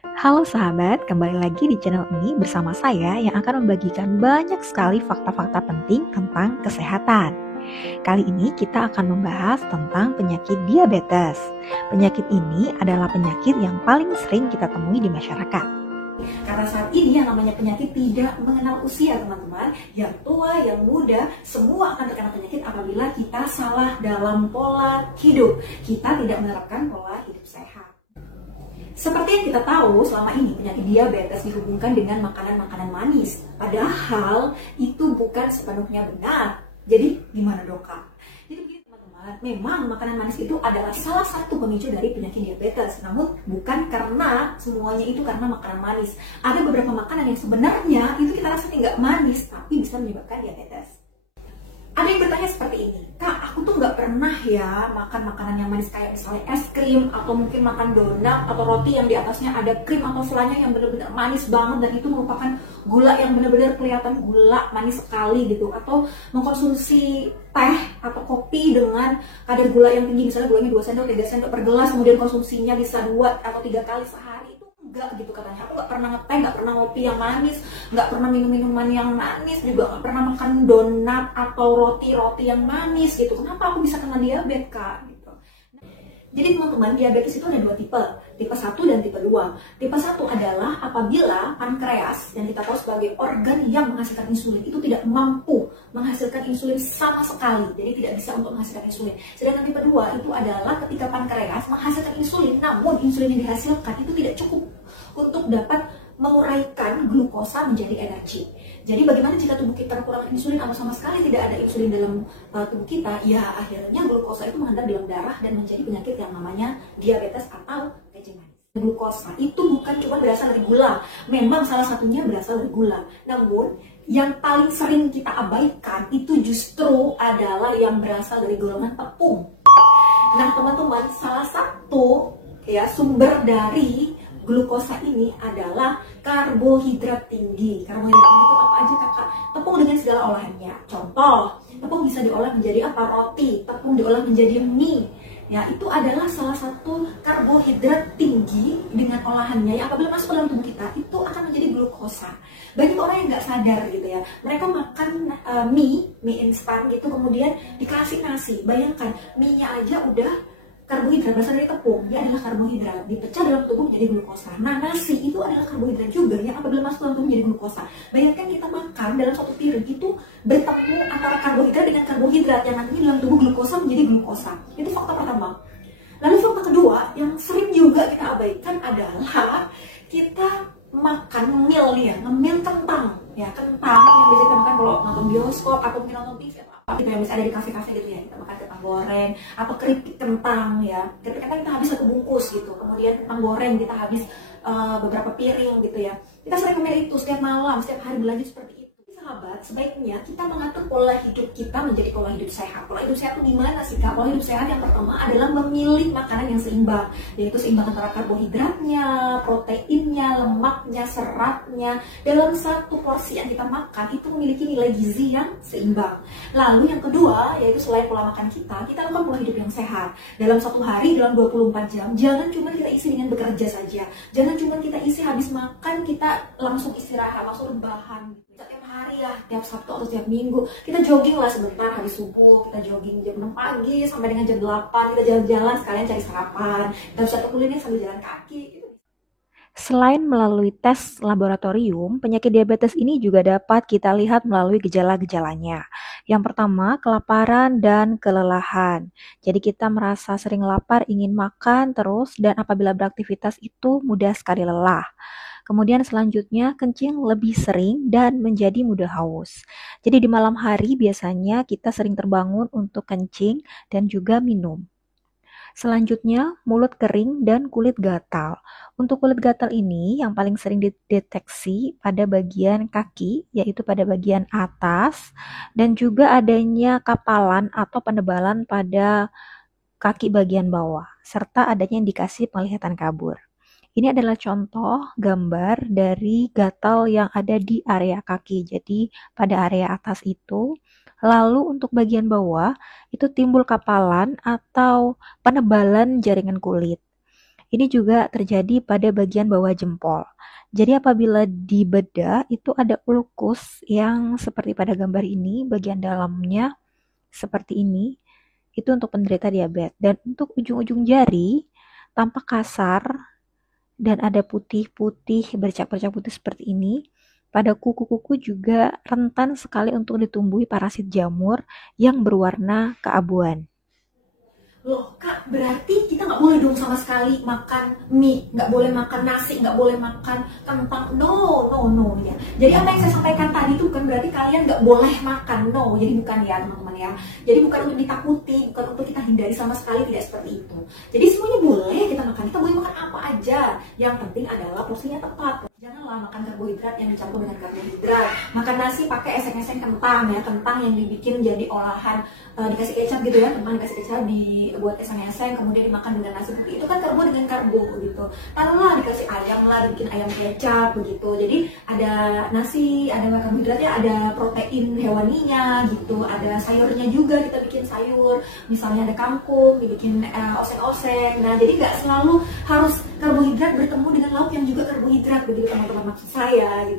Halo sahabat, kembali lagi di channel ini bersama saya yang akan membagikan banyak sekali fakta-fakta penting tentang kesehatan. Kali ini kita akan membahas tentang penyakit diabetes. Penyakit ini adalah penyakit yang paling sering kita temui di masyarakat. Karena saat ini yang namanya penyakit tidak mengenal usia, teman-teman. Yang tua, yang muda, semua akan terkena penyakit apabila kita salah dalam pola hidup. Kita tidak menerapkan pola hidup sehat. Seperti yang kita tahu, selama ini penyakit diabetes dihubungkan dengan makanan-makanan manis. Padahal itu bukan sepenuhnya benar. Jadi gimana dong, Kak? Jadi begini teman-teman, memang makanan manis itu adalah salah satu pemicu dari penyakit diabetes. Namun bukan karena semuanya itu karena makanan manis. Ada beberapa makanan yang sebenarnya itu kita rasa nggak manis, tapi bisa menyebabkan diabetes. Ada yang bertanya seperti ini, Kak, aku tuh nggak pernah ya makan makanan yang manis kayak misalnya es krim atau mungkin makan donat atau roti yang di atasnya ada krim atau flannya yang benar-benar manis banget dan itu merupakan gula yang benar-benar kelihatan gula manis sekali gitu, atau mengkonsumsi teh atau kopi dengan kadar gula yang tinggi, misalnya gulanya 2 sendok 3 sendok per gelas, kemudian konsumsinya bisa 2 atau 3 kali sehari. Enggak gitu katanya, aku nggak pernah ngeteh, nggak pernah ngopi yang manis, nggak pernah minum minuman yang manis, juga nggak pernah makan donat atau roti yang manis gitu. Kenapa aku bisa kena diabetes, Kak? Gitu. Jadi teman-teman, diabetes itu ada 2 tipe, tipe 1 dan tipe 2. Tipe 1 adalah apabila pankreas yang kita tahu sebagai organ yang menghasilkan insulin itu tidak mampu menghasilkan insulin sama sekali, jadi tidak bisa untuk menghasilkan insulin. Sedangkan tipe 2 itu adalah ketika pankreas menghasilkan insulin, namun insulin yang dihasilkan itu tidak cukup untuk dapat menguraikan glukosa menjadi energi. Jadi bagaimana jika tubuh kita kekurangan insulin atau sama sekali tidak ada insulin dalam tubuh kita? Ya akhirnya glukosa itu mengendap dalam darah dan menjadi penyakit yang namanya diabetes atau kencing manis. Glukosa itu bukan cuma berasal dari gula, memang salah satunya berasal dari gula. Namun yang paling sering kita abaikan itu justru adalah yang berasal dari golongan tepung. Nah teman-teman, salah satu sumber dari glukosa ini adalah karbohidrat tinggi. Karbohidrat tinggi itu apa aja, Kakak? Tepung dengan segala olahannya. Contoh, tepung bisa diolah menjadi apa? Roti. Tepung diolah menjadi mie. Ya, itu adalah salah satu karbohidrat tinggi dengan olahannya yang apabila masuk ke dalam tubuh kita itu akan menjadi glukosa. Banyak orang yang nggak sadar gitu ya. Mereka makan mie instan gitu, kemudian dikasih nasi. Bayangkan, mie-nya aja udah karbohidrat, berasal dari tepung, dia adalah karbohidrat, dipecah dalam tubuh menjadi glukosa. Nah, nasi itu adalah karbohidrat juga yang apabila masuk dalam tubuh menjadi glukosa. Bayangkan kita makan dalam satu piring itu bertemu antara karbohidrat dengan karbohidrat yang nantinya dalam tubuh glukosa menjadi glukosa. Itu fakta pertama. Lalu fakta kedua yang sering juga kita abaikan adalah kita makan ngemil nih ya, ngemil kentang. Ya, kentang yang biasa kita makan kalau nonton bioskop atau mungkin nonton TV gitu yang bisa ada di kafe-kafe gitu ya, kita makan kentang goreng atau keripik kentang ya, keripik kentang kita habis 1 bungkus gitu, kemudian kentang goreng kita habis beberapa piring gitu ya, kita sering ngemil itu setiap malam, setiap hari berlanjut seperti itu. Sahabat, sebaiknya kita mengatur pola hidup kita menjadi pola hidup sehat. Pola hidup sehat itu gimana sih, Kak? Pola hidup sehat yang pertama adalah memilih makanan yang seimbang, yaitu seimbang antara karbohidratnya, proteinnya, lemaknya, seratnya. Dalam satu porsi yang kita makan itu memiliki nilai gizi yang seimbang. Lalu yang kedua, yaitu selain pola makan kita lakukan pola hidup yang sehat. Dalam satu hari, dalam 24 jam, jangan cuma kita isi dengan bekerja saja. Jangan cuma kita isi habis makan, kita langsung istirahat, langsung rebahan. Tiap hari ya, tiap Sabtu atau tiap Minggu kita jogging lah sebentar habis subuh, kita jogging jam 6 pagi sampai dengan jam 8, kita jalan-jalan sekalian cari sarapan, kita bisa kuliner sambil jalan kaki. Selain melalui tes laboratorium, penyakit diabetes ini juga dapat kita lihat melalui gejala-gejalanya. Yang pertama, kelaparan dan kelelahan. Jadi kita merasa sering lapar, ingin makan terus, dan apabila beraktivitas itu mudah sekali lelah. Kemudian selanjutnya kencing lebih sering dan menjadi mudah haus. Jadi di malam hari biasanya kita sering terbangun untuk kencing dan juga minum. Selanjutnya, mulut kering dan kulit gatal. Untuk kulit gatal ini yang paling sering dideteksi pada bagian kaki, yaitu pada bagian atas, dan juga adanya kapalan atau penebalan pada kaki bagian bawah, serta adanya indikasi penglihatan kabur. Ini adalah contoh gambar dari gatal yang ada di area kaki. Jadi pada area atas itu, lalu untuk bagian bawah itu timbul kapalan atau penebalan jaringan kulit. Ini juga terjadi pada bagian bawah jempol. Jadi apabila dibedah itu ada ulkus yang seperti pada gambar ini, bagian dalamnya seperti ini, itu untuk penderita diabetes. Dan untuk ujung-ujung jari tampak kasar dan ada putih-putih, bercak-bercak putih seperti ini. Pada kuku-kuku juga rentan sekali untuk ditumbuhi parasit jamur yang berwarna keabuan. Loh kak, berarti kita nggak boleh dong sama sekali makan mie, nggak boleh makan nasi, nggak boleh makan kentang. No, no, no ya. Jadi apa yang saya sampaikan tadi itu bukan berarti kalian nggak boleh makan. No, jadi bukan ya teman-teman ya. Jadi bukan untuk ditakuti, bukan untuk kita hindari sama sekali, tidak seperti itu. Jadi semuanya boleh kita makan, kita boleh makan apa aja. Yang penting adalah porsinya tepat. Janganlah makan karbohidrat yang dicampur dengan karbohidrat. Makan nasi pakai eseng-eseng kentang ya, kentang yang dibikin jadi olahan, dikasih kecap gitu ya, kentang dikasih kecap dibuat eseng-eseng kemudian dimakan dengan nasi putih. Itu kan karbo dengan karbo gitu. Taruhlah dikasih ayam lah, bikin ayam kecap begitu. Jadi ada nasi, ada karbohidratnya, ada protein hewaninya gitu, ada sayurnya juga, kita bikin sayur. Misalnya ada kangkung, dibikin oseng-oseng. Nah, jadi nggak selalu harus karbohidrat bertemu dengan lauk yang juga karbohidrat begitu teman-teman, maksud saya gitu.